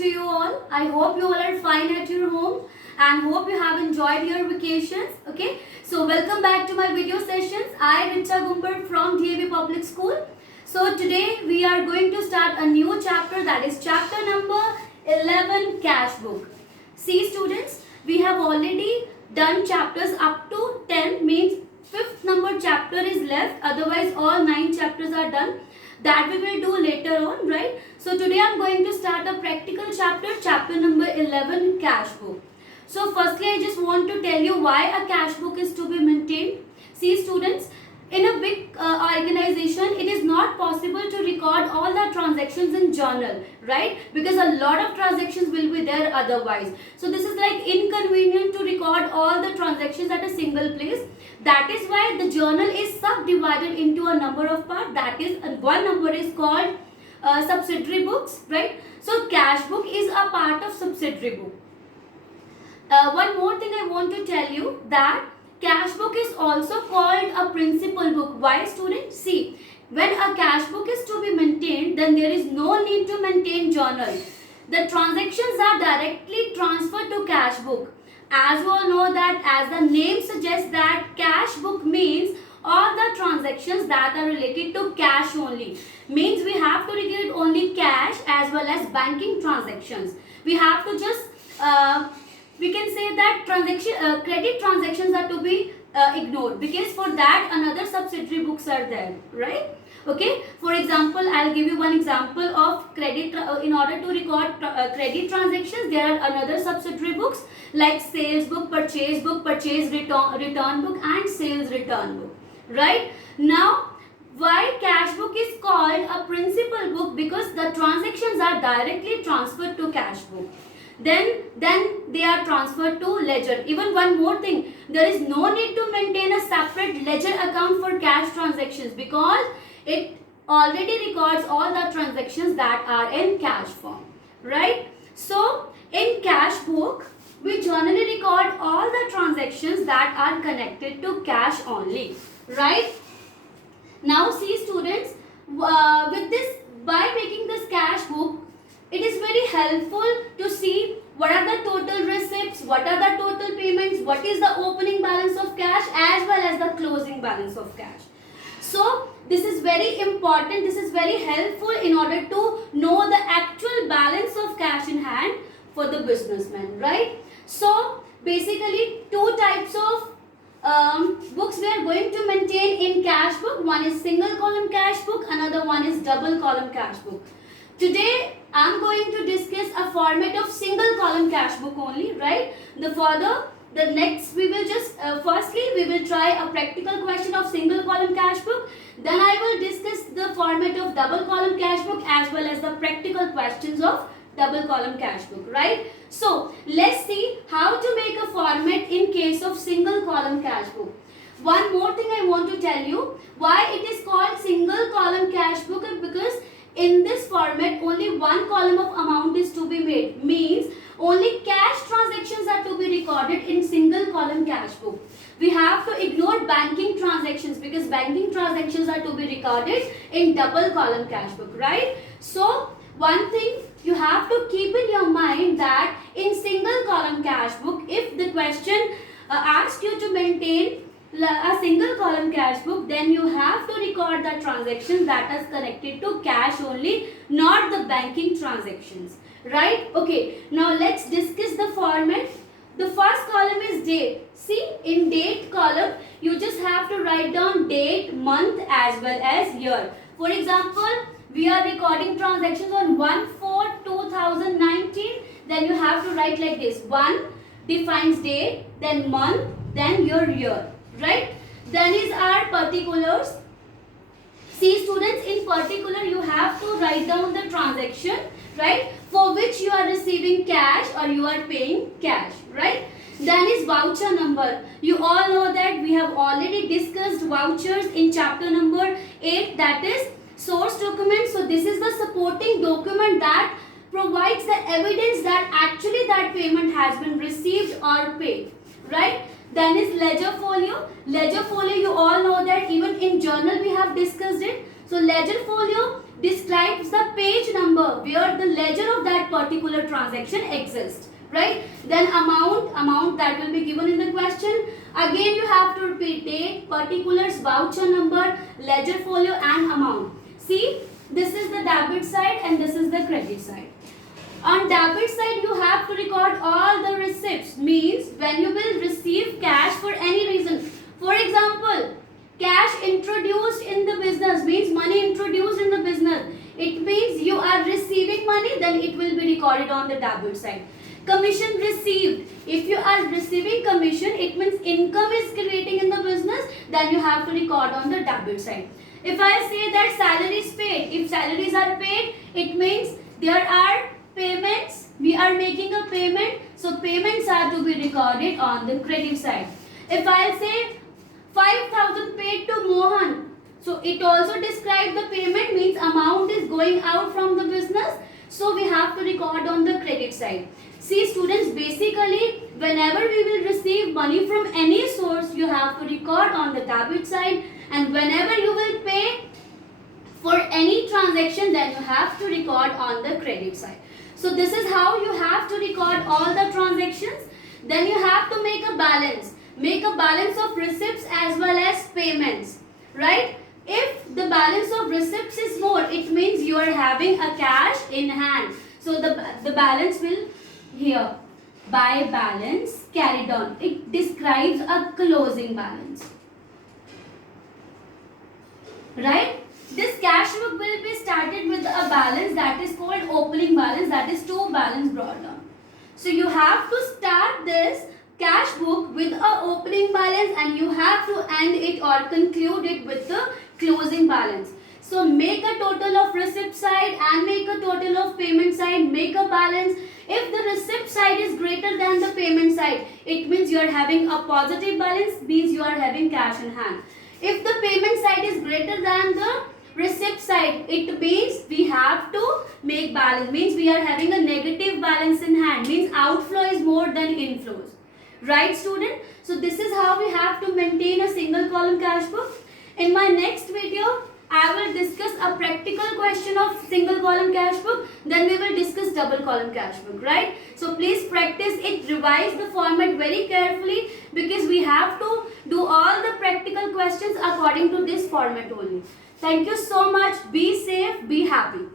to you all. I hope you all are fine at your home and hope you have enjoyed your vacations. Okay, so welcome back to my video sessions. I am Richa Gumbar from DAV Public School. So today we are going to start a new chapter, that is chapter number 11, cash book. See students, we have already done chapters up to 10, means 5th number chapter is left, otherwise all 9 chapters are done. That we will do later on, right? So today I am going to start a practical chapter, chapter number 11, cash book. So firstly I just want to tell you why a cash book is to be maintained. See students, in a big organization, it is not possible to record all the transactions in journal, right? Because a lot of transactions will be there otherwise. So this is like inconvenient to record all the transactions at a single place. That is why the journal is subdivided into a number of parts. That is, one number is called subsidiary books, right? So cash book is a part of subsidiary book. One more thing I want to tell you, that cash book is also called a principal book. Why students? See, when a cash book is to be maintained, then there is no need to maintain journal. The transactions are directly transferred to cash book. As you all know that, as the name suggests, that cash book means all the transactions that are related to cash only. Means we have to record only cash as well as banking transactions. We have to just we can say that credit transactions are to be ignored, because for that another subsidiary books are there, right? Okay, for example, I'll give you one example of credit. In order to record credit transactions, there are another subsidiary books like sales book, purchase return book, and sales return book, right? Now, why cash book is called a principal book? Because the transactions are directly transferred to cash book. Then they are transferred to ledger. Even one more thing, there is no need to maintain a separate ledger account for cash transactions, because it already records all the transactions that are in cash form, right? So in cash book, we generally record all the transactions that are connected to cash only, right? Now see students, with this, by making this cash book, it is very helpful to see what are the total receipts, what are the total payments, what is the opening balance of cash as well as the closing balance of cash. So this is very important, this is very helpful in order to know the actual balance of cash in hand for the businessman, right? So basically two types of books we are going to maintain in cash book. One is single column cash book, another one is double column cash book. Today I am going to discuss a format of single column cash book only, right? The next we will just firstly we will try a practical question of single column cash book. Then I will discuss the format of double column cash book as well as the practical questions of double column cash book, right? So let's see how to make a format in case of single column cash book. One more thing I want to tell you, why it is called single column cash book, because in this format only one column of amount is to be made, means only cash transactions are to be recorded in single column cash book. We have to ignore banking transactions, because banking transactions are to be recorded in double column cash book, right? So one thing you have to keep in your mind, that in single column cash book, if the question asks you to maintain a single column cash book, then you have to record the transactions that is connected to cash only, not the banking transactions, right? Okay, now let's discuss the format. The first column is date. See, in date column you just have to write down date, month as well as year. For example, we are recording transactions on 1/4/2019, then you have to write like this: 1 defines date, then month, then your year, right? Then is our particulars. See students, in particular you have to write down the transaction, right, for which you are receiving cash or you are paying cash, right? Then is voucher number. You all know that we have already discussed vouchers in chapter number 8, that is source document. So this is the supporting document that provides the evidence that actually that payment has been received or paid, right? Then is ledger folio. Ledger folio, you all know that even in journal we have discussed it. So ledger folio describes the page number where the ledger of that particular transaction exists, right? Then amount that will be given in the question. Again you have to repeat date, particulars, voucher number, ledger folio and amount. See, this is the debit side and this is the credit side. On debit side you have to record all the receipts, means when you will receive cash for any reason. For example, cash introduced in the business means money introduced in the business. It means you are receiving money, then it will be recorded on the debit side. Commission received. If you are receiving commission, it means income is creating in the business, then you have to record on the debit side. If I say that salaries paid, if salaries are paid, it means there are payments, we are making a payment, so payments are to be recorded on the credit side. If I say 5,000 paid to Mohan, so it also describes the payment, means amount is going out from the business, so we have to record on the credit side. See students, basically whenever we will receive money from any source, you have to record on the debit side, and whenever you will pay for any transaction, then you have to record on the credit side. So this is how you have to record all the transactions. Then you have to make a balance. Make a balance of receipts as well as payments, right? If the balance of receipts is more, it means you are having a cash in hand. So the balance will here, by balance carried on. It describes a closing balance, right? This cash book will be started with a balance that is called opening balance, that is to balance brought down. So you have to start this cash book with a opening balance and you have to end it or conclude it with the closing balance. So make a total of receipt side and make a total of payment side, make a balance. If the receipt side is greater than the payment side, it means you are having a positive balance, means you are having cash in hand. If the payment side is greater than the receipt side, it means we have to make balance, means we are having a negative balance in hand, means outflow is more than inflows, right student? So this is how we have to maintain a single column cash book. In my next video I will discuss a practical question of single column cash book, then we will discuss double column cash book, right? So please practice it, revise the format very carefully, because we have to do all the practical questions according to this format only. Thank you so much. Be safe, be happy.